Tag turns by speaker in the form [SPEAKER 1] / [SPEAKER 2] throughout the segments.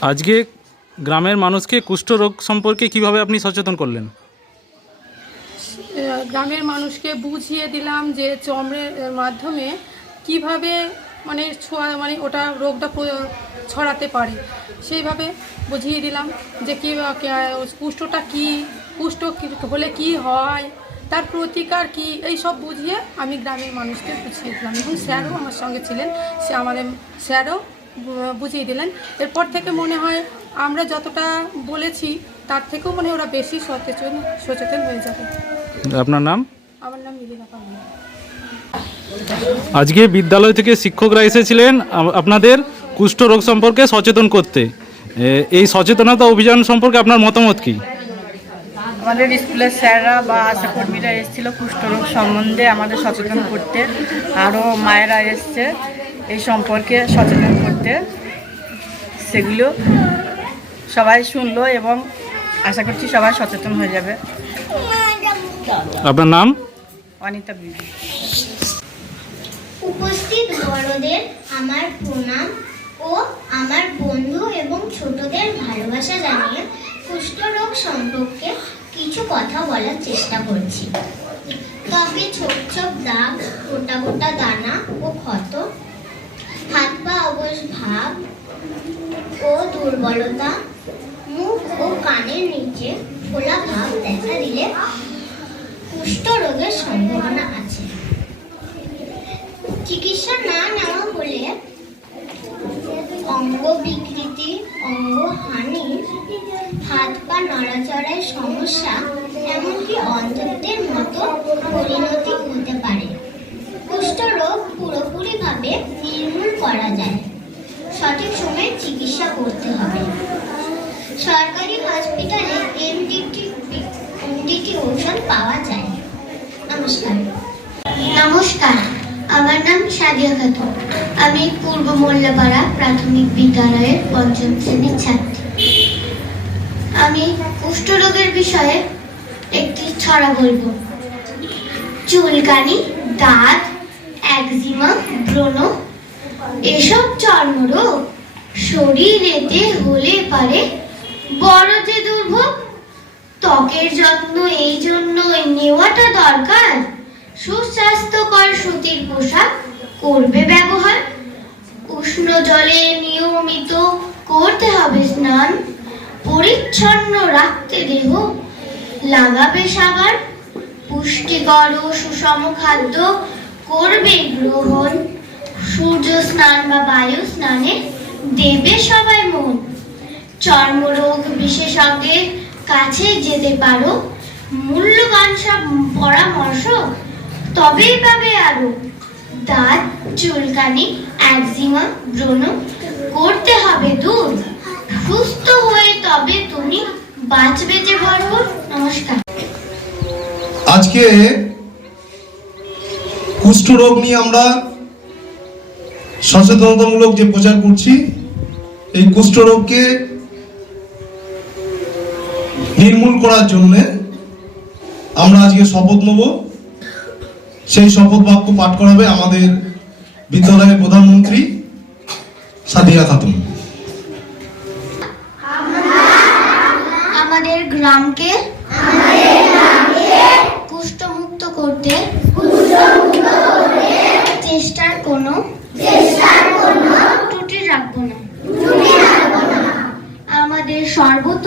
[SPEAKER 1] আজকে গ্রামের মানুষকে কুষ্ঠরোগ সম্পর্কে কীভাবে আপনি সচেতন করলেন? গ্রামের মানুষকে বুঝিয়ে দিলাম যে চমড়ের মাধ্যমে কীভাবে মানে ছোঁয়া মানে ওটা রোগটা ছড়াতে পারে। সেইভাবে বুঝিয়ে দিলাম যে কি কুষ্ঠটা কি, কুষ্ঠ হলে কি হয়, তার প্রতিকার কি, এই সব বুঝিয়ে আমি গ্রামের মানুষকে বুঝিয়ে দিলাম। এবং স্যারও আমার সঙ্গে ছিলেন, সে আমাদের স্যারও বুঝিয়ে দিলেন। এরপর থেকে মনে হয় আমরা যতটা বলেছি তার থেকেও মনে হয় ওরা বেশি সচেতন সচেতন হয়ে যাবে।
[SPEAKER 2] আপনার নাম?
[SPEAKER 3] আমার নাম মিলিনা পান্ডে।
[SPEAKER 2] আজকে বিদ্যালয় থেকে শিক্ষকরা এসেছিলেন আপনাদের কুষ্ঠরোগ সম্পর্কে সচেতন করতে। এই সচেতনতা অভিযান সম্পর্কে আপনার মতামত কি?
[SPEAKER 4] আমাদের স্কুলের স্যাররা বা আশা আশাকর্মীরা এসেছিল কুষ্ঠরোগ সম্বন্ধে আমাদের সচেতন করতে। আরও মায়েরা এসছে। এই সম্পর্কে সচেতন করতে সেগুলো সবাই শুনলো এবং আশা করছি সবাই সচেতন হয়ে যাবে।
[SPEAKER 2] আপনার নাম?
[SPEAKER 5] অনিতা বিবি। উপস্থিত বড়দের আমার প্রণাম ও আমার বন্ধু এবং ছোটদের ভালোবাসা জানিয়ে কুষ্ঠরোগ সম্পর্কে কিছু কথা বলার চেষ্টা করছি। ত্বকে ছোপ ছোপ দাগ গোটা গোটা দানা ও ক্ষত পা অবশ ভাব ও দুর্বলতা, মুখ ও কানের নিচে ফোলা ভাব দেখা দিলে কুষ্ঠ রোগের সম্ভাবনা আছে। চিকিৎসা না নেওয়া হলে অঙ্গ বিকৃতি অঙ্গ হানি হাত পা নড়াচড়ায় সমস্যা এমনকি অন্ধত্বের মতো পরিণতি হতে পারে। কুষ্ঠরোগ পুরোপুরিভাবে করা যায়। সঠিক সময়ে চিকিৎসা করতে হবে। সরকারি হসপিটালে এমডিটি এমডিটি ঔষধ পাওয়া যায়। নমস্কার।
[SPEAKER 6] নমস্কার, আমার নাম সাদিয়া খাতুন। আমি পূর্ব মোল্লাপাড়া প্রাথমিক বিদ্যালয়ের পঞ্চম শ্রেণির ছাত্রী। আমি কুষ্ঠরোগের বিষয়ে একটি ছড়া বলব। চুলকানি, দাঁত, একজিমা, ব্রণ এসব চর্মরোগ শরীরেতে হলে পারে, বড় যে দুর্ভোগ, ত্বকের যত্ন এই জন্য নেওয়াটা দরকার। সুস্বাস্থ্যকর সুতির পোশাক করবে ব্যবহার। উষ্ণ জলে নিয়মিত করতে হবে স্নান, পরিচ্ছন্ন রাখতে দেহ, লাগাবে সাবান, পুষ্টিকর ও সুষম খাদ্য করবে গ্রহণ। সূর্য স্নান বা বায়ু স্নানে দেবে সবাই মন। চর্মরোগ বিশেষজ্ঞের কাছে যেতে পারো। মূল্যবান সব পরামর্শ তবেই পাবে আরও। দাঁত, চুলকানি একজিমা ব্রণ করতে হবে দূর সুস্থ হয়ে তবে তুমি বাঁচবে যে ভরপুর। নমস্কার।
[SPEAKER 7] আজকে কুষ্ঠরোগ নিয়ে আমরা সচেতনতামূলক যে প্রচার করছি, এই কুষ্ঠরোগকে নির্মূল করার জন্য আমরা আজকে শপথ নেব। সেই শপথ বাক্য পাঠ করাবে আমাদের বিদ্যালয়ের প্রধানমন্ত্রী সাদিয়া খাতুন।
[SPEAKER 8] আমাদের গ্রামকে কুষ্ঠমুক্ত করতে চেষ্টার কোনো ত্রুটি রাখব না আমাদের সর্বত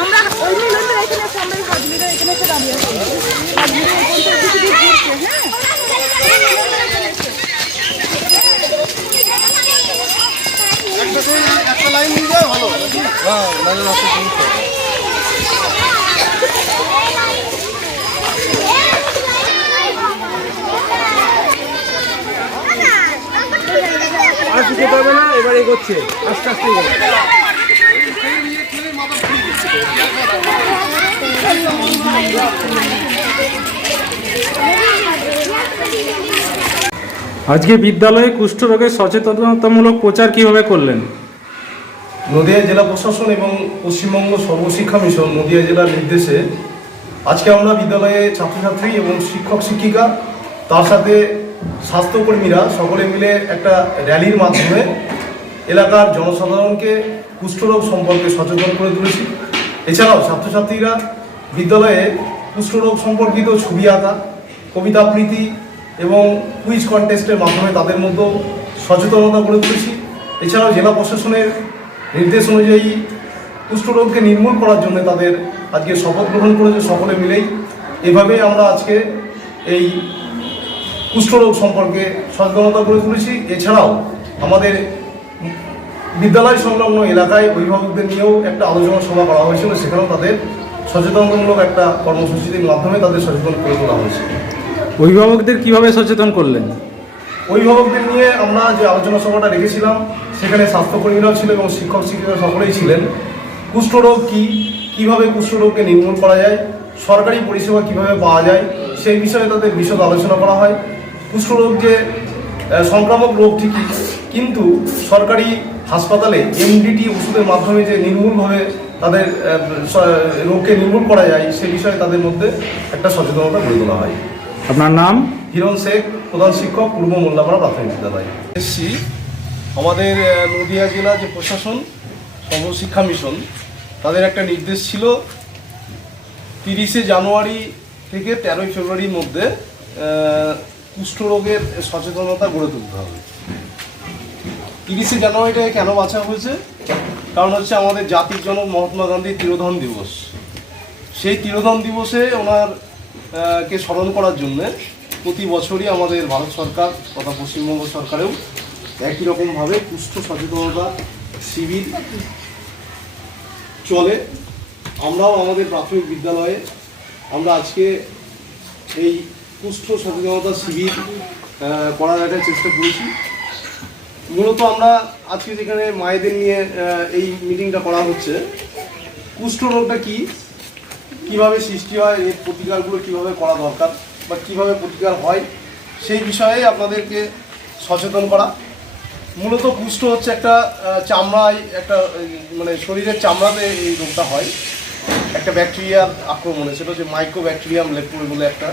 [SPEAKER 2] আমরা ওই মিলনের এখানে আছি, আমরা এই হাজমিরা এখানে এসে দাঁড়িয়ে আছি হাজমিরা ওখান থেকে কিছু দূর ঘুরছে, হ্যাঁ একটা লাইন নিয়ে যাও ভালো হ্যাঁ লাইনের রাস্তা শুনতে আর কিছু পাবে না আস্তে আস্তে আজকে বিদ্যালয়ে কুষ্ঠরোগের সচেতনতামূলক প্রচার কীভাবে করলেন?
[SPEAKER 9] নদিয়া জেলা প্রশাসন এবং পশ্চিমবঙ্গ সর্বশিক্ষা মিশন নদিয়া জেলার নির্দেশে আজকে আমরা বিদ্যালয়ে ছাত্রছাত্রী এবং শিক্ষক শিক্ষিকা, তার সাথে স্বাস্থ্যকর্মীরা সকলে মিলে একটা র্যালির মাধ্যমে এলাকার জনসাধারণকে কুষ্ঠরোগ সম্পর্কে সচেতন করে তুলেছি। এছাড়াও ছাত্রছাত্রীরা বিদ্যালয়ে কুষ্ঠরোগ সম্পর্কিত ছবি আঁকা, কবিতা আবৃত্তি এবং কুইজ কন্টেস্টের মাধ্যমে তাদের মধ্যেও সচেতনতা গড়ে তুলেছি। এছাড়াও জেলা প্রশাসনের নির্দেশ অনুযায়ী কুষ্ঠরোগকে নির্মূল করার জন্য তাদের আজকে শপথ গ্রহণ করেছে সকলে মিলেই। এভাবে আমরা আজকে এই কুষ্ঠরোগ সম্পর্কে সচেতনতা গড়ে তুলেছি। এছাড়াও আমাদের বিদ্যালয় সংলগ্ন এলাকায় অভিভাবকদের নিয়েও একটা আলোচনা সভা করা হয়েছিল। সেখানেও তাদের সচেতনতামূলক একটা কর্মসূচির মাধ্যমে তাদের সচেতন করে তোলা হয়েছে।
[SPEAKER 2] অভিভাবকদের কীভাবে সচেতন করলেন?
[SPEAKER 9] অভিভাবকদের নিয়ে আমরা যে আলোচনা সভাটা রেখেছিলাম, সেখানে স্বাস্থ্যকর্মীরাও ছিল এবং শিক্ষক শিক্ষিকা সকলেই ছিলেন। কুষ্ঠরোগ কি? কীভাবে কুষ্ঠরোগকে নির্মূল করা যায়? সরকারি পরিষেবা কীভাবে পাওয়া যায়? সেই বিষয়ে তাদের বিশদ আলোচনা করা হয়। কুষ্ঠরোগ যে সংক্রামক রোগ ঠিকই কিন্তু সরকারি হাসপাতালে এমডিটি ওষুধের মাধ্যমে যে নির্মূলভাবে তাদের রোগকে নির্মূল করা যায়, সে বিষয়ে তাদের মধ্যে একটা সচেতনতা গড়ে তোলা হয়।
[SPEAKER 2] আপনার নাম?
[SPEAKER 10] হিরণ শেখ প্রধান শিক্ষক পূর্ব মোল্লাপাড়া প্রাথমিক বিদ্যালয়। এসছি আমাদের নদিয়া জেলা যে প্রশাসন সর্বশিক্ষা মিশন তাদের একটা নির্দেশ ছিল তিরিশে জানুয়ারি থেকে তেরোই ফেব্রুয়ারির মধ্যে কুষ্ঠরোগের সচেতনতা গড়ে তুলতে হবে। তিরিশে জানুয়ারিটাকে কেন বাছা হয়েছে? কারণ হচ্ছে আমাদের জাতির জনক মহাত্মা গান্ধীর তিরোধন দিবস। সেই তিরোধন দিবসে ওনার কে স্মরণ করার জন্য প্রতি বছরই আমাদের ভারত সরকার তথা পশ্চিমবঙ্গ সরকারেও একই রকমভাবে কুষ্ঠ সচেতনতা শিবির চলে। আমরাও আমাদের প্রাথমিক বিদ্যালয়ে আমরা আজকে এই কুষ্ঠ সচেতনতা শিবির করার একটা চেষ্টা করেছি। মূলত আমরা আজকে যেখানে মায়েদের নিয়ে এই মিটিংটা করা হচ্ছে, কুষ্ঠ রোগটা কি? কীভাবে সৃষ্টি হয়, এর প্রতিকারগুলো কীভাবে করা দরকার বা কীভাবে প্রতিকার হয়, সেই বিষয়ে আপনাদেরকে সচেতন করা। মূলত কুষ্ঠ হচ্ছে একটা চামড়ায় একটা মানে শরীরের চামড়াতে এই রোগটা হয়। একটা ব্যাকটেরিয়ার আক্রমণে, সেটা হচ্ছে মাইক্রো ব্যাকটেরিয়াম লেপুর বলে একটা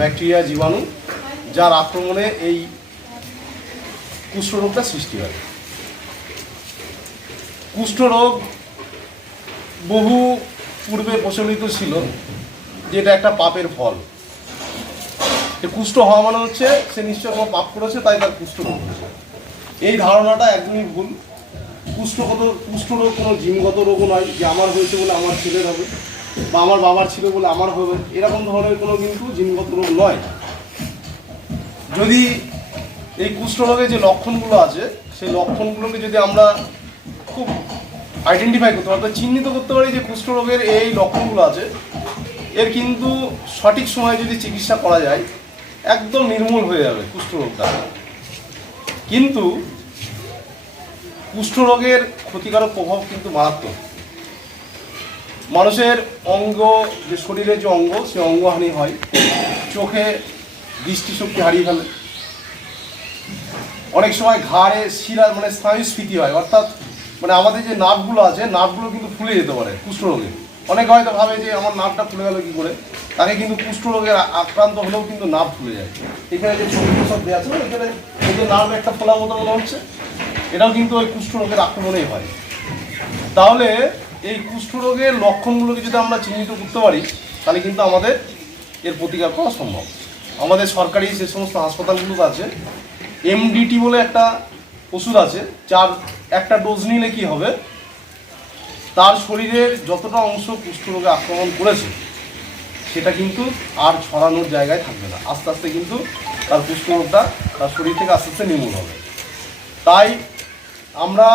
[SPEAKER 10] ব্যাকটেরিয়া জীবাণু, যার আক্রমণে এই কুষ্ঠরোগটা সৃষ্টি হয়। কুষ্ঠরোগ বহু পূর্বে প্রচলিত ছিল যেটা একটা পাপের ফল। যে কুষ্ঠ হওয়া মানে হচ্ছে সে নিশ্চয় কোনো পাপ করেছে, তাই তার কুষ্ঠ রোগ হয়েছে। এই ধারণাটা একদমই ভুল। কুষ্ঠগত কুষ্ঠ রোগ কোনো জিনগত রোগও নয়, যে আমার হয়েছে বলে আমার ছেলের হবে, বা আমার বাবার ছিল বলে আমার হবে। এরকম ধরনের কোনো কিন্তু জিনগত রোগ নয়। যদি এই কুষ্ঠ রোগের যে লক্ষণগুলো আছে, সেই লক্ষণগুলোকে যদি আমরা খুব আইডেন্টিফাই করতে পারি অর্থাৎ চিহ্নিত করতে পারি যে কুষ্ঠরোগের এই লক্ষণগুলো আছে। এর কিন্তু সঠিক সময়ে যদি চিকিৎসা করা যায়, একদম নির্মূল হয়ে যাবে কুষ্ঠরোগটা। কিন্তু কুষ্ঠরোগের ক্ষতিকারক প্রভাব কিন্তু মারাত্মক। মানুষের অঙ্গ, যে শরীরের যে অঙ্গ সে অঙ্গহানি হয়। চোখে দৃষ্টিশক্তি হারিয়ে ফেলে। অনেক সময় ঘাড়ে শিরা মানে স্নায়ুস্ফীতি হয়। অর্থাৎ মানে আমাদের যে নার্ভগুলো আছে নার্ভগুলো কিন্তু ফুলে যেতে পারে কুষ্ঠরোগে অনেকে হয়তো ভাবে যে আমার নার্ভটা ফুলে গেল কি করে? তাকে কিন্তু কুষ্ঠরোগের আক্রান্ত হলেও কিন্তু নার্ভ ফুলে যায়। এখানে যে ছবিগুলো সব দেওয়া আছে এখানে এই যে নার্ভ একটা ফোলা মতো হচ্ছে, এটাও কিন্তু ওই কুষ্ঠরোগের আক্রমণেই হয়। তাহলে এই কুষ্ঠরোগের লক্ষণগুলোকে যদি আমরা চিহ্নিত করতে পারি, তাহলে কিন্তু আমাদের এর প্রতিকার করা সম্ভব। আমাদের সরকারি যে সমস্ত হাসপাতালগুলো আছে, এমডিটি বলে একটা ওষুধ আছে। যার একটা ডোজ নিলে কি হবে? তার শরীরের যতটা অংশ কুষ্ঠরোগে আক্রমণ করেছে, সেটা কিন্তু আর ছড়ানোর জায়গায় থাকবে না। আস্তে আস্তে কিন্তু তার কুষ্ঠরোগটা তার শরীর থেকে আস্তে আস্তে নির্মূল হবে। তাই আমরা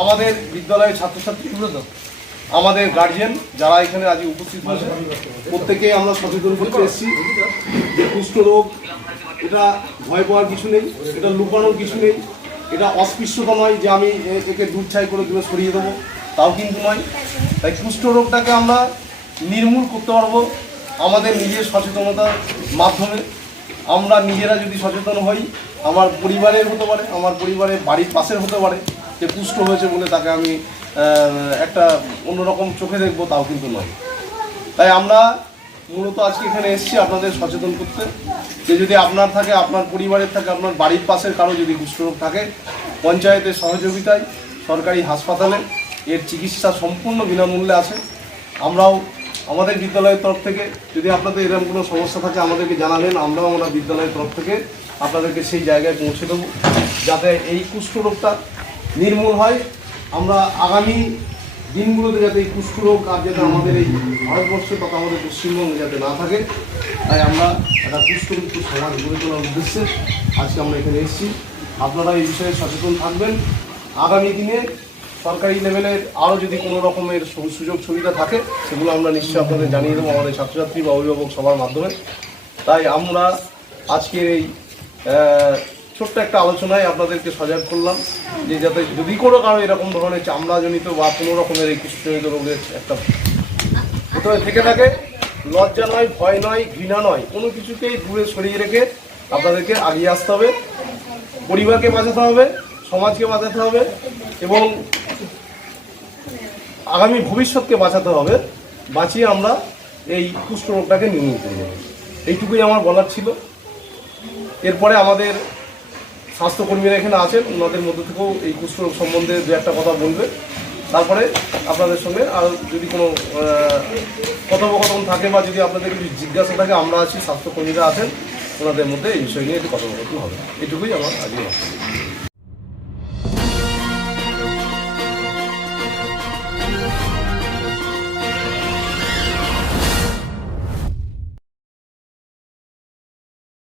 [SPEAKER 10] আমাদের বিদ্যালয়ের ছাত্রছাত্রীগুলো আমাদের গার্জিয়ান যারা এখানে আজ উপস্থিত হয়েছে, প্রত্যেকেই আমরা সচেতন করতে এসেছি যে কুষ্ঠ রোগ এটা ভয় পাওয়ার কিছু নেই, এটা লুকানোর কিছু নেই, এটা অস্পৃশ্যতা নয় যে আমি একে দূর ছাই করে দূরে সরিয়ে দেবো, তাও কিন্তু নয়। তাই কুষ্ঠ রোগটাকে আমরা নির্মূল করতে পারব আমাদের নিজের সচেতনতার মাধ্যমে। আমরা নিজেরা যদি সচেতন হই, আমার পরিবারের হতে পারে, আমার পরিবারের বাড়ির পাশের হতে পারে, যে পুষ্ট হয়েছে বলে তাকে আমি একটা অন্যরকম চোখে দেখব, তাও কিন্তু নয়। তাই আমরা মূলত আজকে এখানে এসেছি আপনাদের সচেতন করতে। যে যদি আপনার থাকে, আপনার পরিবারের থাকে, আপনার বাড়ির পাশের কারও যদি কুষ্ঠরোগ থাকে, পঞ্চায়েতের সহযোগিতায়, সরকারি হাসপাতালে এর চিকিৎসা সম্পূর্ণ বিনামূল্যে আছে। আমরাও আমাদের বিদ্যালয়ের তরফ থেকে যদি আপনাদের এরকম কোনো সমস্যা থাকে, আমাদেরকে জানাবেন, আমরাও আমরা বিদ্যালয়ের তরফ থেকে আপনাদেরকে সেই জায়গায় পৌঁছে দেবো। যাতে এই কুষ্ঠরোগটা নির্মূল হয়। আমরা আগামী দিনগুলোতে যাতে এই কুষ্ঠরোগ আর যাতে আমাদের এই ভারতবর্ষে তথা আমাদের পশ্চিমবঙ্গে যাতে না থাকে, তাই আমরা একটা কুষ্ঠমুক্ত সমাজ গড়ে তোলার উদ্দেশ্যে আজকে আমরা এখানে এসেছি। আপনারা এই বিষয়ে সচেতন থাকবেন। আগামী দিনে সরকারি লেভেলের আরও যদি কোনো রকমের সুযোগ সুবিধা থাকে, সেগুলো আমরা নিশ্চয়ই আপনাদের জানিয়ে দেবো আমাদের ছাত্রছাত্রী বা অভিভাবক সবার মাধ্যমে। তাই আমরা আজকের এই ছোট্ট একটা আলোচনায় আপনাদেরকে সজাগ করলাম যে যাতে যদি কোনো কারও এরকম ধরনের চামড়াজনিত বা কোনো রকমের এই কুষ্ঠজনিত রোগের একটা ভিতরে থেকে থাকে, লজ্জা নয়, ভয় নয়, ঘৃণা নয়, কোনো কিছুকেই দূরে সরিয়ে রেখে আপনাদেরকে আগিয়ে আসতে হবে। পরিবারকে বাঁচাতে হবে, সমাজকে বাঁচাতে হবে এবং আগামী ভবিষ্যৎকে বাঁচাতে হবে। বাঁচিয়ে আমরা এই কুষ্ঠ রোগটাকে নির্মূল করব এইটুকুই আমার বলার ছিল। এরপরে আমাদের স্বাস্থ্যকর্মীরা এখানে আছেন, ওনাদের মধ্যে থেকেও এই কুষ্ঠরোগ সম্বন্ধে দু একটা কথা বলবে। তারপরে আপনাদের সঙ্গে আর যদি কোনো কথোপকথন থাকে বা যদি আপনাদের কিছু জিজ্ঞাসা থাকে, আমরা আছি, স্বাস্থ্যকর্মীরা আছেন, ওনাদের মধ্যে এই বিষয় নিয়ে একটু কথোপকথন হবে। এটুকুই আমার আজকে